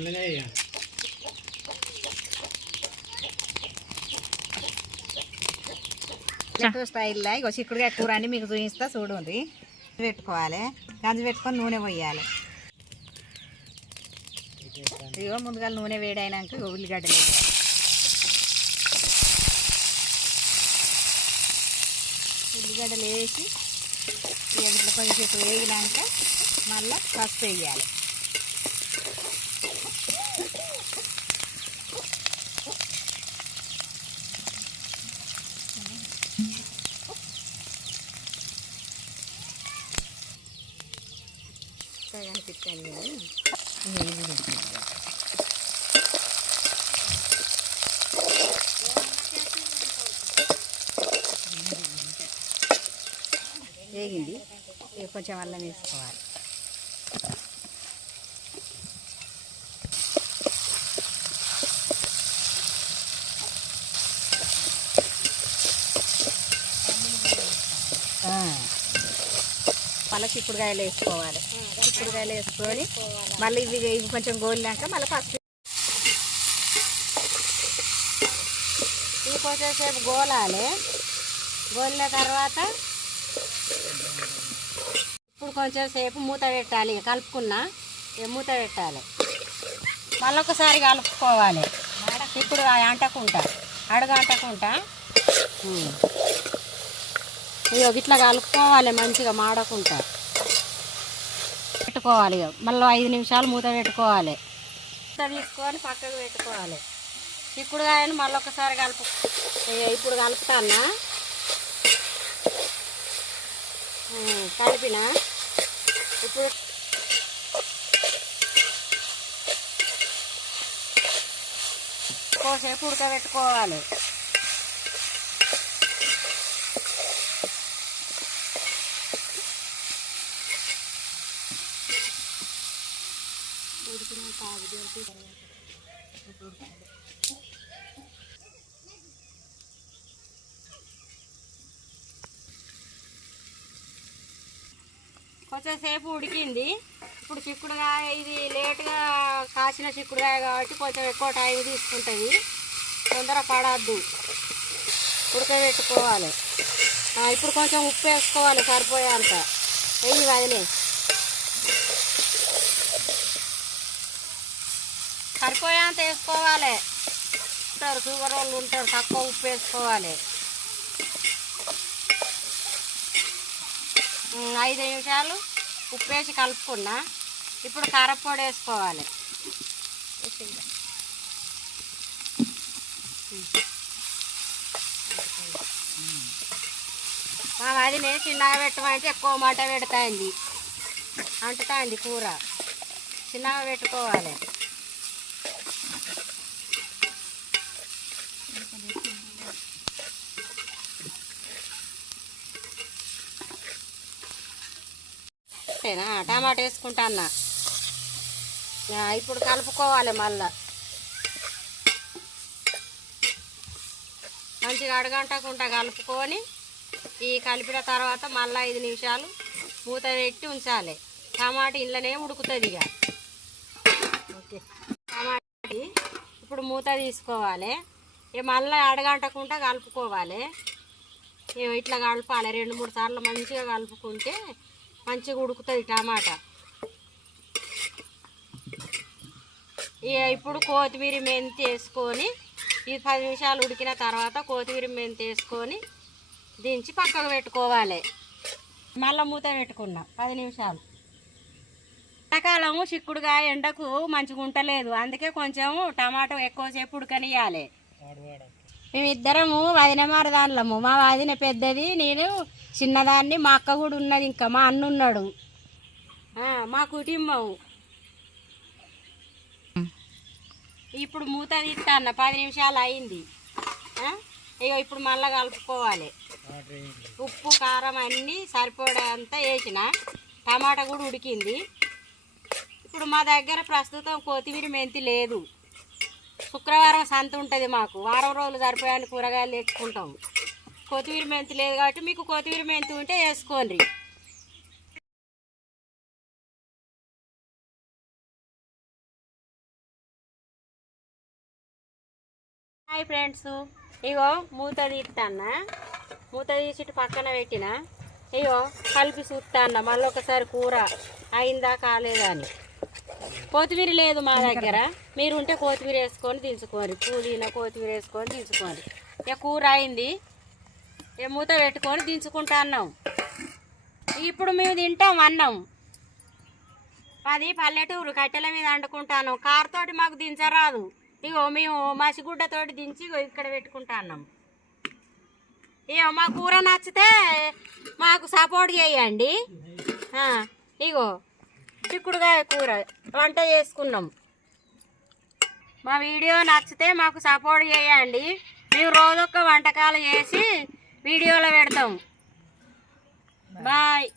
అందులో ఇక చెట్టు స్టైల్లో ఇగో చిక్కుడుగా కూర అని మీకు చూపిస్తా చూడండి. పెట్టుకోవాలి. గంజి పెట్టుకొని నూనె పోయాలి. ఇగో ముందుగా నూనె వేడైనాక ఉల్లిగడ్డలు వేయాలి. ఉల్లిగడ్డలు వేసి ఇక ఇట్లా కొంచెం వేగినాక మళ్ళీ పసుపు వేయాలి కనిపిస్తాను కానీ వేగి పెట్టాలి. వేగింది ఇక కొంచెం అల్లం వేసుకోవాలి. మళ్ళీ చిక్కుడుకాయలు వేసుకోవాలి. చిక్కుడుకాయలు వేసుకొని మళ్ళీ ఇవి ఇవి కొంచెం గోలినాక మళ్ళీ పసుపు ఇవి కొంచెం సేపు గోలాలి. గోలిన తర్వాత ఇప్పుడు కొంచెం సేపు మూత పెట్టాలి. ఇక కలుపుకున్నా మూత పెట్టాలి. మళ్ళీ ఒకసారి కలుపుకోవాలి. ఇప్పుడు అంటకుంటా అడుగు అంటకుంటా. ఇక ఇట్లా కలుపుకోవాలి మంచిగా మాడకుండా పెట్టుకోవాలి మళ్ళీ ఐదు నిమిషాలు మూత పెట్టుకోవాలి. మూత తీసుకొని పక్కకు పెట్టుకోవాలి. ఇప్పుడు కానీ మళ్ళీ ఒకసారి కలుపు ఇప్పుడు కలుపుతానా కలిపినా కలిపిన? ఇప్పుడు కోసేపు ఉడకబెట్టుకోవాలి కొంచెం కొంచెంసేపు ఉడికింది. ఇప్పుడు చిక్కుడుకాయ ఇది లేట్గా కాసిన చిక్కుడుకాయ కాబట్టి కొంచెం ఎక్కువ టైం తీసుకుంటుంది. తొందర పడద్దు. ఉడకబెట్టుకోవాలి. ఇప్పుడు కొంచెం ఉప్పు వేసుకోవాలి సరిపోయేంత. వెయ్యి వదిలే. సరిపోయేంత వేసుకోవాలి. ఉంటారు షుగర్ వాళ్ళు ఉంటారు తక్కువ ఉప్పు వేసుకోవాలి. ఐదు నిమిషాలు ఉప్పు వేసి కలుపుకున్నా. ఇప్పుడు కారపొడి వేసుకోవాలి. మా వదినే చిన్నగా పెట్టమంటే ఎక్కువ మంట పెడతాంది. అంటుతాంది కూర. చిన్నగా పెట్టుకోవాలి. అంతేనా? టమాటా వేసుకుంటా అన్న. ఇప్పుడు కలుపుకోవాలి మళ్ళా. మంచిగా అడగంటకుండా కలుపుకొని ఈ కలిపిన తర్వాత మళ్ళీ ఐదు నిమిషాలు మూత పెట్టి ఉంచాలి. టమాటా ఇంట్లోనే ఉడుకుతుంది ఇక. ఓకే. టమాటా ఇప్పుడు మూత తీసుకోవాలి. ఇక మళ్ళీ అడగంటకుండా కలుపుకోవాలి. ఇట్లా కలపాలి. రెండు మూడు సార్లు మంచిగా కలుపుకుంటే మంచిగా ఉడుకుతుంది టమాటా. ఇప్పుడు కొత్తిమీర మెంతి వేసుకొని ఈ పది నిమిషాలు ఉడికిన తర్వాత కొత్తిమీర మెంతి వేసుకొని దించి పక్కకు పెట్టుకోవాలి. మళ్ళీ మూత పెట్టుకున్నా పది నిమిషాలు. ఎండాకాలము చిక్కుడుగా ఎండకు మంచిగా ఉంటలేదు. అందుకే కొంచెం టమాటో ఎక్కువసేపు ఉడకనియాలి మేమిద్దరము వదిన మరదాన్లము మా వదిన పెద్దది నేను చిన్నదాన్ని మా అక్క కూడా ఉన్నది ఇంకా మా అన్న ఉన్నాడు. మా కుటుంబం ఇప్పుడు మూత తీస్తా అన్న పది నిమిషాలు అయింది. ఇగో ఇప్పుడు మళ్ళీ కలుపుకోవాలి. ఉప్పు కారం అన్నీ సరిపడేంత వేసిన. టమాటా కూడా ఉడికింది. ఇప్పుడు మా దగ్గర ప్రస్తుతం కొత్తిమీర మెంతి లేదు. శుక్రవారం సంత ఉంటుంది మాకు. వారం రోజులు సరిపోయాన్ని కూరగాయలు తెచ్చుకుంటాము. కొత్తిమీర మెంతి లేదు కాబట్టి మీకు కొత్తిమీర మెంతి ఉంటే వేసుకోండి. Hi friends. ఇగో మూత తీస్తానా మూత తీసిట్టు పక్కన పెట్టిన. ఇగో కలిపి చూస్తాన్న మళ్ళీ ఒకసారి కూర అయిందా కాలేదా అని. కొత్తిమీర లేదు మా దగ్గర. మీరు ఉంటే కొత్తిమీర వేసుకొని దించుకోండి. పుదీనా కొత్తిమీర వేసుకొని దించుకోండి. ఇక కూర అయింది? ఇక మూత పెట్టుకొని దించుకుంటా అన్నాం. ఇప్పుడు మేము తింటాం అన్నం. అది పల్లెటూరు కట్టెల మీద వండుకుంటాను కారుతోటి మాకు దించరాదు. ఇగో మేము మసిగుడ్డతోటి దించి ఇగో ఇక్కడ పెట్టుకుంటాన్నాం ఇగో మా కూర నచ్చితే మాకు సపోర్ట్ చేయండి. ఇగో చిక్కుడుగా కూర వంట చేసుకున్నాం. మా వీడియో నచ్చితే మాకు సపోర్ట్ చేయండి. మేము రోజొక్క వంటకాలు చేసి వీడియోలో పెడతాం. బాయ్.